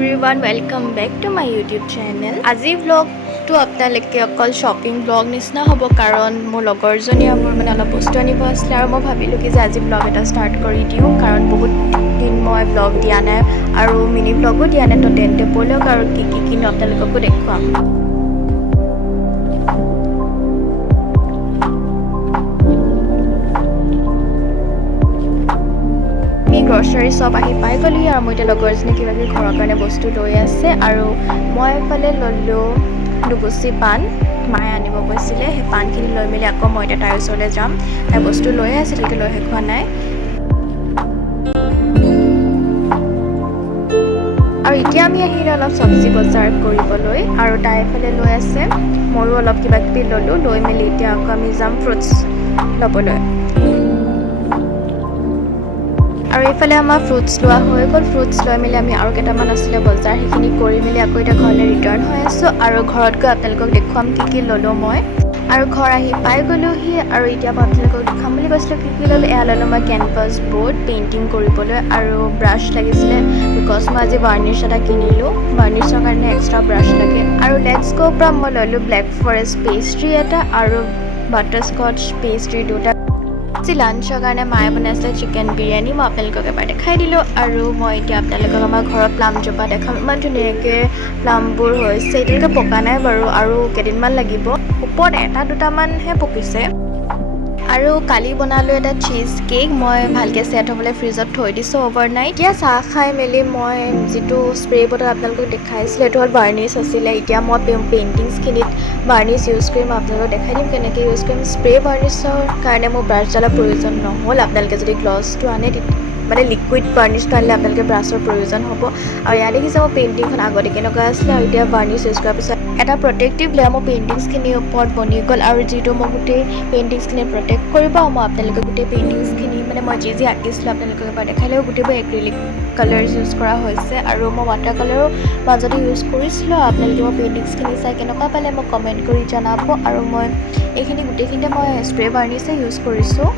everyone, welcome back to my YouTube channel. আজি vlogটো আপোনালোকে অকল শ্বপিং vlog নিচিনা হ'ব কাৰণ মোৰ লগৰজনীয়ে মোৰ মানে অলপ বস্তু আনিব আছিল আৰু মই ভাবিলোঁ কি যে আজি vlog এটা ষ্টাৰ্ট কৰি দিওঁ কাৰণ বহুত দিন মই vlog দিয়া নাই আৰু মিনি vlogো দিয়া নাই তো তেন্তে বলক আৰু কি কিনো আপোনালোককো দেখুৱাম। গ্ৰচাৰী শ্বপ আহি পাই গ'লি আৰু মই এতিয়া লগৰজনী কিবা কিবি ঘৰৰ কাৰণে বস্তু লৈ আছে আৰু মই এফালে ল'লোঁ দুগুচি পাণ মায়ে আনিব কৈছিলে সেই পাণখিনি লৈ মেলি আকৌ মই এতিয়া তাইৰ ওচৰলৈ যাম। তাই বস্তু লৈয়ে আছে এতিয়ালৈকে লৈ শেষ হোৱা নাই আৰু এতিয়া আমি আহিলে অলপ চব্জি বজাৰ কৰিবলৈ আৰু তাই এফালে লৈ আছে ময়ো অলপ কিবা কিবি ল'লোঁ লৈ মেলি এতিয়া আকৌ আমি যাম ফ্ৰুটছ ল'বলৈ আৰু এইফালে আমাৰ ফ্ৰুটছ লোৱা হৈ গ'ল। ফ্ৰুটছ লৈ মেলি আমি আৰু কেইটামান আছিলে বজাৰ সেইখিনি কৰি মেলি আকৌ এতিয়া ঘৰলৈ ৰিটাৰ্ণ হৈ আছোঁ আৰু ঘৰত গৈ আপোনালোকক দেখুৱাম কি ল'লোঁ মই আৰু ঘৰ আহি পাই গ'লোহি আৰু এতিয়া মই আপোনালোকক দেখাম বুলি কৈছিলোঁ কি ল'লোঁ। এয়া ল'লোঁ মই কেনভাছ বৰ্ড পেইণ্টিং কৰিবলৈ আৰু ব্ৰাছ লাগিছিলে বিকজ মই আজি বাৰ্নিছ এটা কিনিলোঁ। বাৰ্নিছৰ কাৰণে এক্সট্ৰা ব্ৰাছ লাগে আৰু লেটছ গ'ৰ পৰা মই ল'লোঁ ব্লেক ফৰেষ্ট পেষ্ট্ৰি এটা আৰু বাটাৰস্কচ পেষ্ট্ৰি দুটা। আজি লাঞ্চৰ কাৰণে মায়ে বনাইছে চিকেন বিৰিয়ানী মই আপোনালোকক এবাৰ দেখাই দিলোঁ আৰু মই এতিয়া আপোনালোকক আমাৰ ঘৰৰ প্লামজোপা দেখাম। ইমান ধুনীয়াকৈ প্লামবোৰ হৈছে এতিয়ালৈকে পকা নাই বাৰু আৰু কেইদিনমান লাগিব ওপৰত এটা দুটামানহে পকিছে আৰু কালি বনালোঁ এটা চীজ কেক মই ভালকৈ ছেট হ'বলৈ ফ্ৰিজত থৈ দিছোঁ অভাৰনাইট। এতিয়া চাহ খাই মেলি মই যিটো স্প্ৰে বটল আপোনালোকক দেখাইছিলোঁ সেইটো হ'ল বাৰ্নিছ আছিলে। এতিয়া মই পেইণ্টিংছখিনিত বাৰ্নিছ ইউজ কৰিম আপোনালোকক দেখাই দিম কেনেকৈ ইউজ কৰিম। স্প্ৰে বাৰ্নিছৰ কাৰণে মোৰ ব্ৰাছডালৰ প্ৰয়োজন নহ'ল। আপোনালোকে যদি গ্লছটো আনে মানে লিকুইড বাৰ্নিছটো আনিলে আপোনালোকে ব্ৰাছৰ প্ৰয়োজন হ'ব আৰু ইয়াত দেখিছে মোৰ পেইণ্টিংখন আগতে কেনেকুৱা আছিলে আৰু এতিয়া বাৰ্নিছ ইউজ কৰাৰ পিছত এটা প্ৰটেক্টিভ লেয়াৰ মোৰ পেইণ্টিংছখিনিৰ ওপৰত বনি গ'ল আৰু যিটো মই গোটেই পেইণ্টিংছখিনি প্ৰটেক্ট কৰিব মই আপোনালোকে গোটেই পেইণ্টিংছখিনি মানে মই যি আঁকিছিলোঁ আপোনালোকক এবাৰ দেখাই লাগিব। গোটেইবোৰ এক্ৰিলিক কালাৰ্ছ ইউজ কৰা হৈছে আৰু মই ৱাটাৰ কালাৰো মাজতে ইউজ কৰিছিলোঁ। আপোনালোকে মোৰ পেইণ্টিংছখিনি চাই কেনেকুৱা পালে মোক কমেণ্ট কৰি জনাব আৰু মই এইখিনি গোটেইখিনিতে মই স্প্ৰে বাৰ্নিছে ইউজ কৰিছোঁ।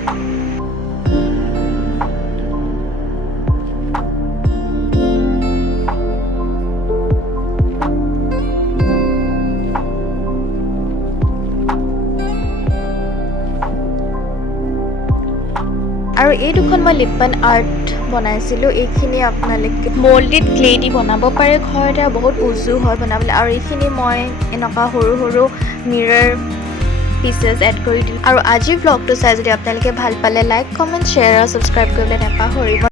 আৰু এই দুখন মই লিপ পেন আৰ্ট বনাইছিলোঁ। এইখিনি আপোনালোকে মল্ডেড ক্লে দি বনাব পাৰে ঘৰতে বহুত উজু হয় বনাবলৈ আৰু এইখিনি মই এনেকুৱা সৰু সৰু মিৰৰ পিচেছ এড কৰি দিলোঁ আৰু আজিৰ ভ্লগটো চাই যদি আপোনালোকে ভাল পালে লাইক কমেণ্ট শ্বেয়াৰ আৰু ছাবস্ক্ৰাইব কৰিবলৈ নাপাহৰিব।